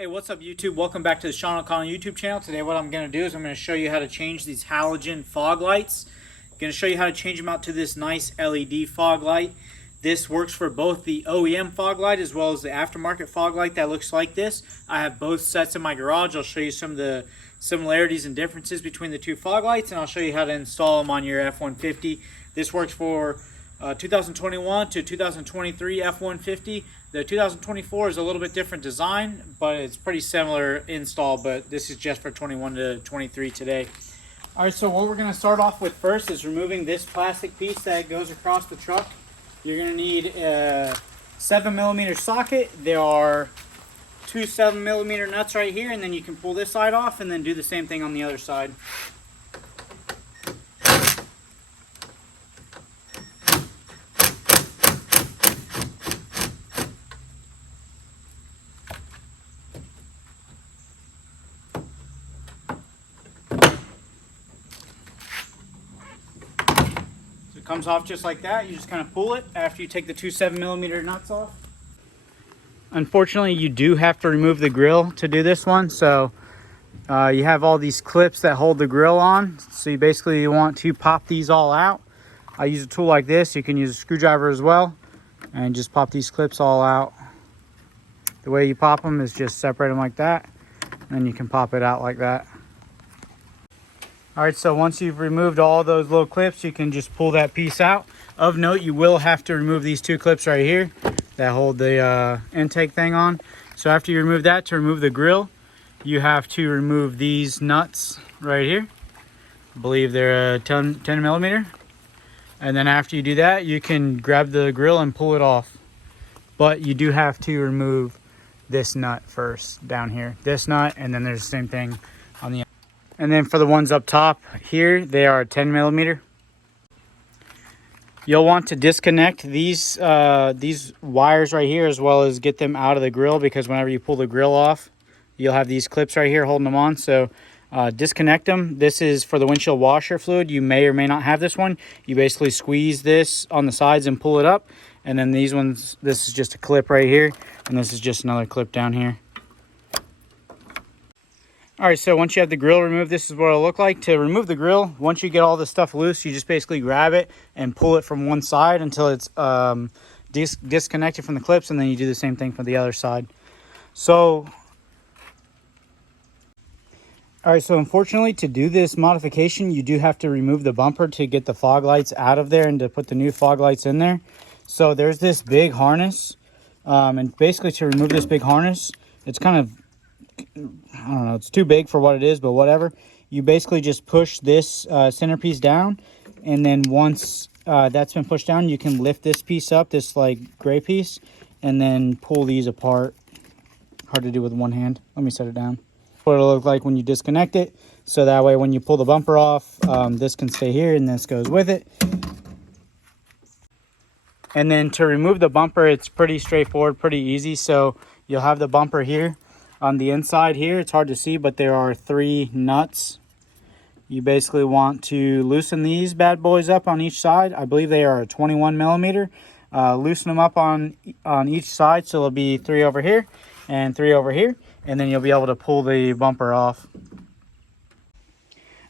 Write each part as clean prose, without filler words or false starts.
Hey, what's up YouTube? Welcome back to the Sean O'Connell YouTube channel. Today what I'm going to do is I'm going to show you how to change these halogen fog lights. I'm going to show you how to change them out to this nice LED fog light. This works for both the OEM fog light as well as the aftermarket fog light that looks like this. I have both sets in my garage. I'll show you some of the similarities and differences between the two fog lights, and I'll show you how to install them on your F150. This works for 2021 to 2023 F150. The 2024 is a little bit different design, but it's pretty similar install, but this is just for 21 to 23 today. All right, so what we're going to start off with first is removing this plastic piece that goes across the truck. You're going to need a 7mm socket. There are two 7mm nuts right here, and then you can pull this side off and then do the same thing on the other side. It comes off just like that. You just kind of pull it after you take the two 7mm nuts off. Unfortunately, you do have to remove the grill to do this one. So you have all these clips that hold the grill on. So you basically want to pop these all out. I use a tool like this. You can use a screwdriver as well and just pop these clips all out. The way you pop them is just separate them like that, and you can pop it out like that. All right, so once you've removed all those little clips, you can just pull that piece out. Of note, you will have to remove these two clips right here that hold the intake thing on. So after you remove that, to remove the grill, you have to remove these nuts right here. I believe they're a 10mm. And then after you do that, you can grab the grill and pull it off. But you do have to remove this nut first down here. This nut, and then there's the same thing on the. And then for the ones up top here, they are 10mm. You'll want to disconnect these wires right here, as well as get them out of the grill, because whenever you pull the grill off, you'll have these clips right here holding them on. So disconnect them. This is for the windshield washer fluid. You may or may not have this one. You basically squeeze this on the sides and pull it up. And then these ones, this is just a clip right here, and this is just another clip down here. All right, so once you have the grill removed, this is what it'll look like. To remove the grill, once you get all this stuff loose, you just basically grab it and pull it from one side until it's disconnected from the clips, and then you do the same thing for the other side. So, all right, so unfortunately, to do this modification, you do have to remove the bumper to get the fog lights out of there and to put the new fog lights in there. So there's this big harness, and basically to remove this big harness, it's kind of, I don't know, it's too big for what it is, but whatever. You basically just push this centerpiece down, and then once that's been pushed down, you can lift this piece up, this like gray piece, and then pull these apart. Hard to do with one hand. Let me set it down. What it'll look like when you disconnect it, so that way when you pull the bumper off, this can stay here and this goes with it. And then to remove the bumper, it's pretty straightforward, pretty easy. So you'll have the bumper here. On the inside here, it's hard to see, but there are 3 nuts. You basically want to loosen these bad boys up on each side. I believe they are a 21mm. Loosen them up on each side, so there'll be 3 over here and 3 over here, and then you'll be able to pull the bumper off.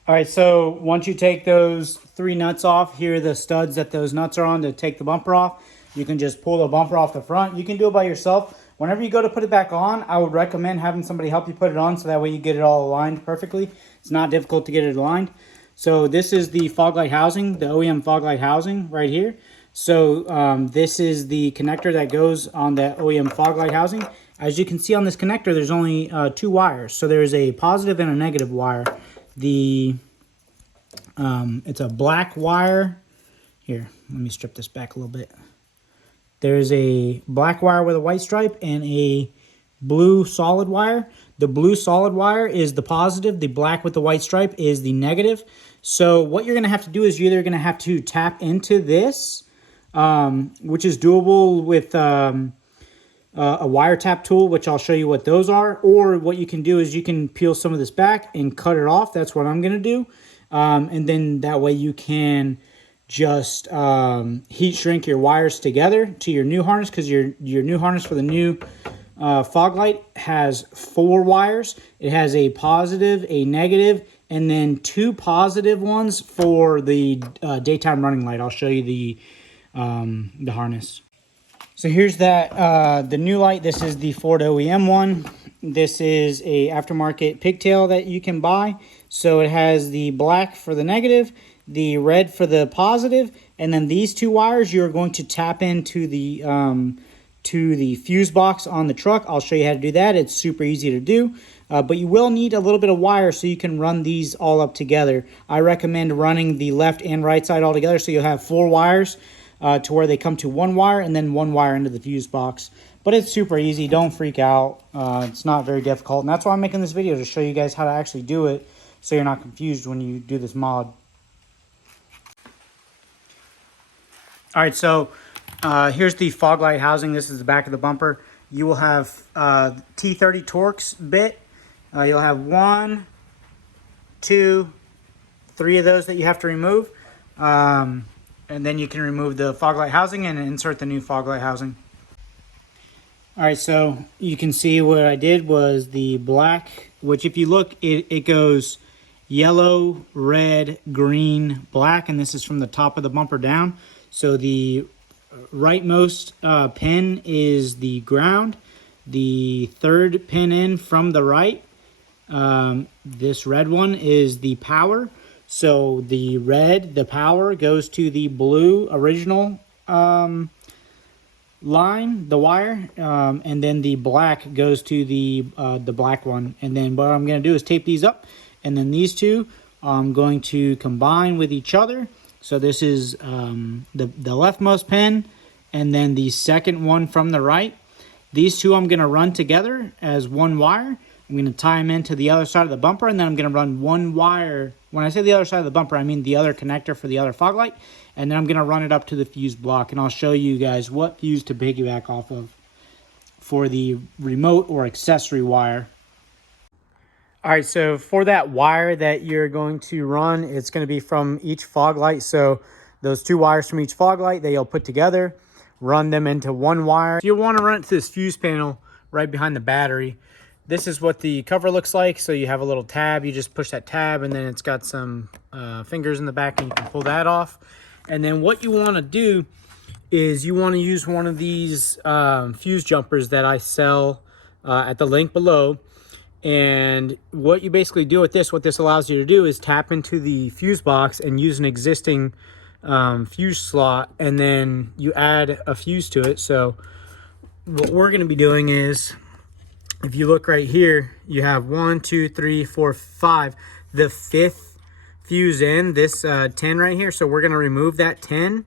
All right, so once you take those 3 nuts off, here are the studs that those nuts are on to take the bumper off. You can just pull the bumper off the front. You can do it by yourself. Whenever you go to put it back on, I would recommend having somebody help you put it on, so that way you get it all aligned perfectly. It's not difficult to get it aligned. So this is the fog light housing, the OEM fog light housing right here. So this is the connector that goes on the OEM fog light housing. As you can see on this connector, there's only 2 wires. So there's a positive and a negative wire. It's a black wire. Here, let me strip this back a little bit. There's a black wire with a white stripe and a blue solid wire. The blue solid wire is the positive. The black with the white stripe is the negative. So what you're going to have to do is you're either going to have to tap into this, which is doable with a wire tap tool, which I'll show you what those are. Or what you can do is you can peel some of this back and cut it off. That's what I'm going to do. And then that way you can just heat shrink your wires together to your new harness, because your new harness for the new Foglight has 4 wires. It has a positive, a negative, and then 2 positive ones for the daytime running light. I'll show you the harness. So here's that the new light. This is the Ford OEM one. This is a aftermarket pigtail that you can buy. So it has the black for the negative, the red for the positive, and then these 2 wires you're going to tap into the fuse box on the truck. I'll show you how to do that. It's super easy to do, but you will need a little bit of wire so you can run these all up together. I recommend running the left and right side all together, so you'll have 4 wires to where they come to 1 wire and then 1 wire into the fuse box. But it's super easy. Don't freak out. It's not very difficult, and that's why I'm making this video, to show you guys how to actually do it so you're not confused when you do this mod. All right, so here's the Foglight housing. This is the back of the bumper. You will have T30 Torx bit. You'll have 1, 2, 3 of those that you have to remove. And then you can remove the Foglight housing and insert the new Foglight housing. All right, so you can see what I did was the black, which if you look, it goes yellow, red, green, black, and this is from the top of the bumper down. So the rightmost pin is the ground. The 3rd pin in from the right, this red one, is the power. So the red, the power, goes to the blue original line, the wire, and then the black goes to the black one. And then what I'm going to do is tape these up, and then these 2 I'm going to combine with each other. So this is the leftmost pin, and then the second one from the right. These 2 I'm going to run together as 1 wire. I'm going to tie them into the other side of the bumper, and then I'm going to run 1 wire. When I say the other side of the bumper, I mean the other connector for the other Foglight. And then I'm going to run it up to the fuse block, and I'll show you guys what fuse to piggyback off of for the remote or accessory wire. All right, so for that wire that you're going to run, it's going to be from each Foglight. So those 2 wires from each Foglight, they'll put together, run them into 1 wire. So you'll want to run it to this fuse panel right behind the battery. This is what the cover looks like. So you have a little tab. You just push that tab, and then it's got some fingers in the back, and you can pull that off. And then what you want to do is you want to use one of these fuse jumpers that I sell at the link below. And what you basically do with this, what this allows you to do, is tap into the fuse box and use an existing fuse slot, and then you add a fuse to it. So what we're going to be doing is, if you look right here, you have 1, 2, 3, 4, 5. The 5th fuse in, this 10 right here. So we're going to remove that 10.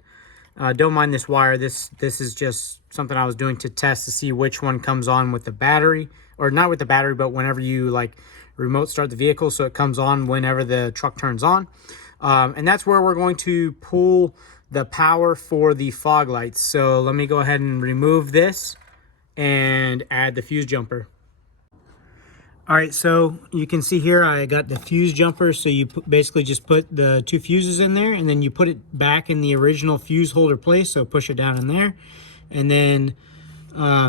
Don't mind this wire. This is just something I was doing to test to see which one comes on with the battery. Or not with the battery, but whenever you like remote start the vehicle, so it comes on whenever the truck turns on. And that's where we're going to pull the power for the fog lights. So let me go ahead and remove this and add the fuse jumper. All right, so you can see here I got the fuse jumper. So you basically just put the 2 fuses in there, and then you put it back in the original fuse holder place. So push it down in there, and then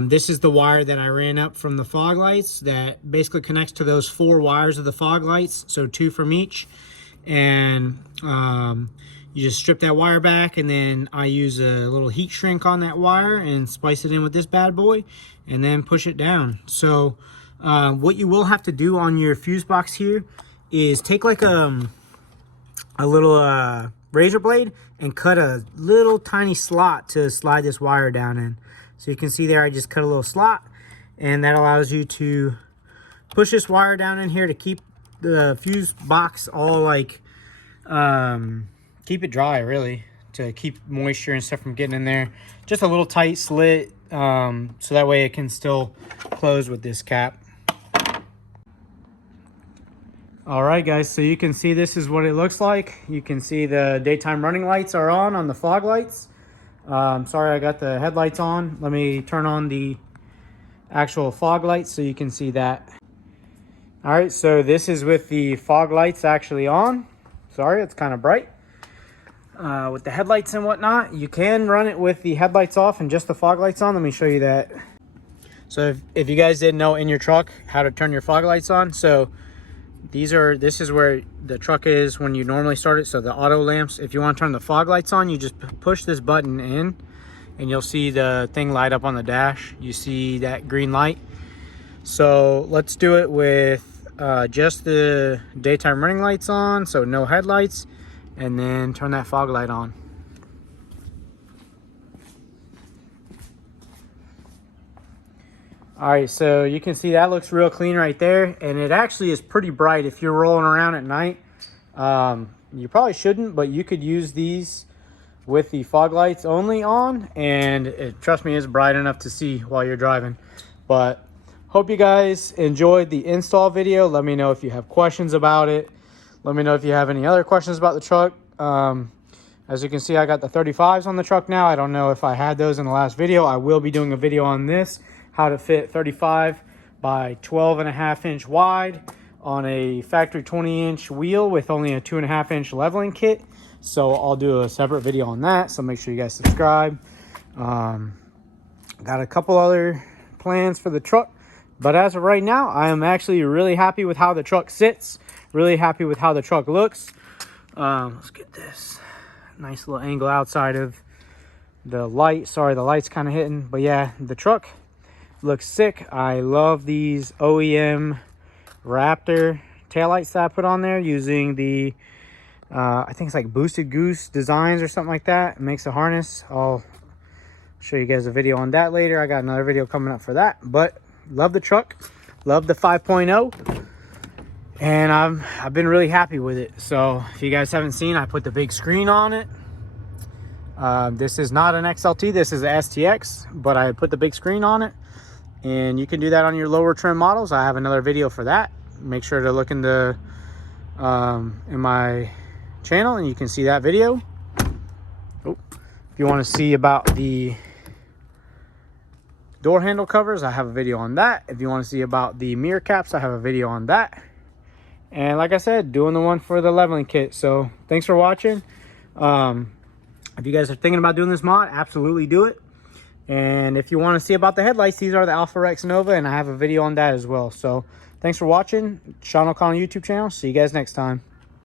this is the wire that I ran up from the fog lights that basically connects to those 4 wires of the fog lights, so 2 from each. And you just strip that wire back, and then I use a little heat shrink on that wire and splice it in with this bad boy, and then push it down. So what you will have to do on your fuse box here is take like a little razor blade and cut a little tiny slot to slide this wire down in. So you can see there I just cut a little slot, and that allows you to push this wire down in here to keep the fuse box all like keep it dry, really, to keep moisture and stuff from getting in there. Just a little tight slit, so that way it can still close with this cap. All right, guys, so you can see this is what it looks like. You can see the daytime running lights are on the fog lights. Sorry, I got the headlights on. Let me turn on the actual fog lights so you can see that. All right, so this is with the fog lights actually on. Sorry, it's kind of bright. With the headlights and whatnot, you can run it with the headlights off and just the fog lights on. Let me show you that. So if you guys didn't know in your truck how to turn your fog lights on, so this is where the truck is when you normally start it. So the auto lamps, if you want to turn the fog lights on, you just push this button in and you'll see the thing light up on the dash. You see that green light. So let's do it with just the daytime running lights on, so no headlights, and then turn that fog light on. All right, so you can see that looks real clean right there, and it actually is pretty bright if you're rolling around at night. You probably shouldn't, but you could use these with the fog lights only on, and trust me, it's bright enough to see while you're driving. But hope you guys enjoyed the install video. Let me know if you have questions about it. Let me know if you have any other questions about the truck. As you can see, I got the 35s on the truck now. I don't know if I had those in the last video. I will be doing a video on this, how to fit 35 by 12.5-inch wide on a factory 20-inch wheel with only a 2.5-inch leveling kit. So I'll do a separate video on that, so make sure you guys subscribe. Got a couple other plans for the truck, but as of right now, I am actually really happy with how the truck sits, really happy with how the truck looks. Let's get this nice little angle outside of the light. Sorry, the light's kind of hitting, but yeah, the truck looks sick. I love these OEM Raptor taillights that I put on there using the I think it's like Boosted Goose Designs or something like that. It makes a harness. I'll show you guys a video on that later. I got another video coming up for that. But love the truck, love the 5.0, and I've been really happy with it. So if you guys haven't seen, I put the big screen on it. This is not an XLT, this is a STX, but I put the big screen on it, and you can do that on your lower trim models. I have another video for that. Make sure to look in the in my channel and you can see that video. If you want to see about the door handle covers, I have a video on that. If you want to see about the mirror caps, I have a video on that. And like I said, doing the one for the leveling kit. So thanks for watching. If you guys are thinking about doing this mod, absolutely do it. And if you want to see about the headlights, these are the Alpha Rex Nova, and I have a video on that as well. So thanks for watching. Sean O'Connell YouTube channel. See you guys next time.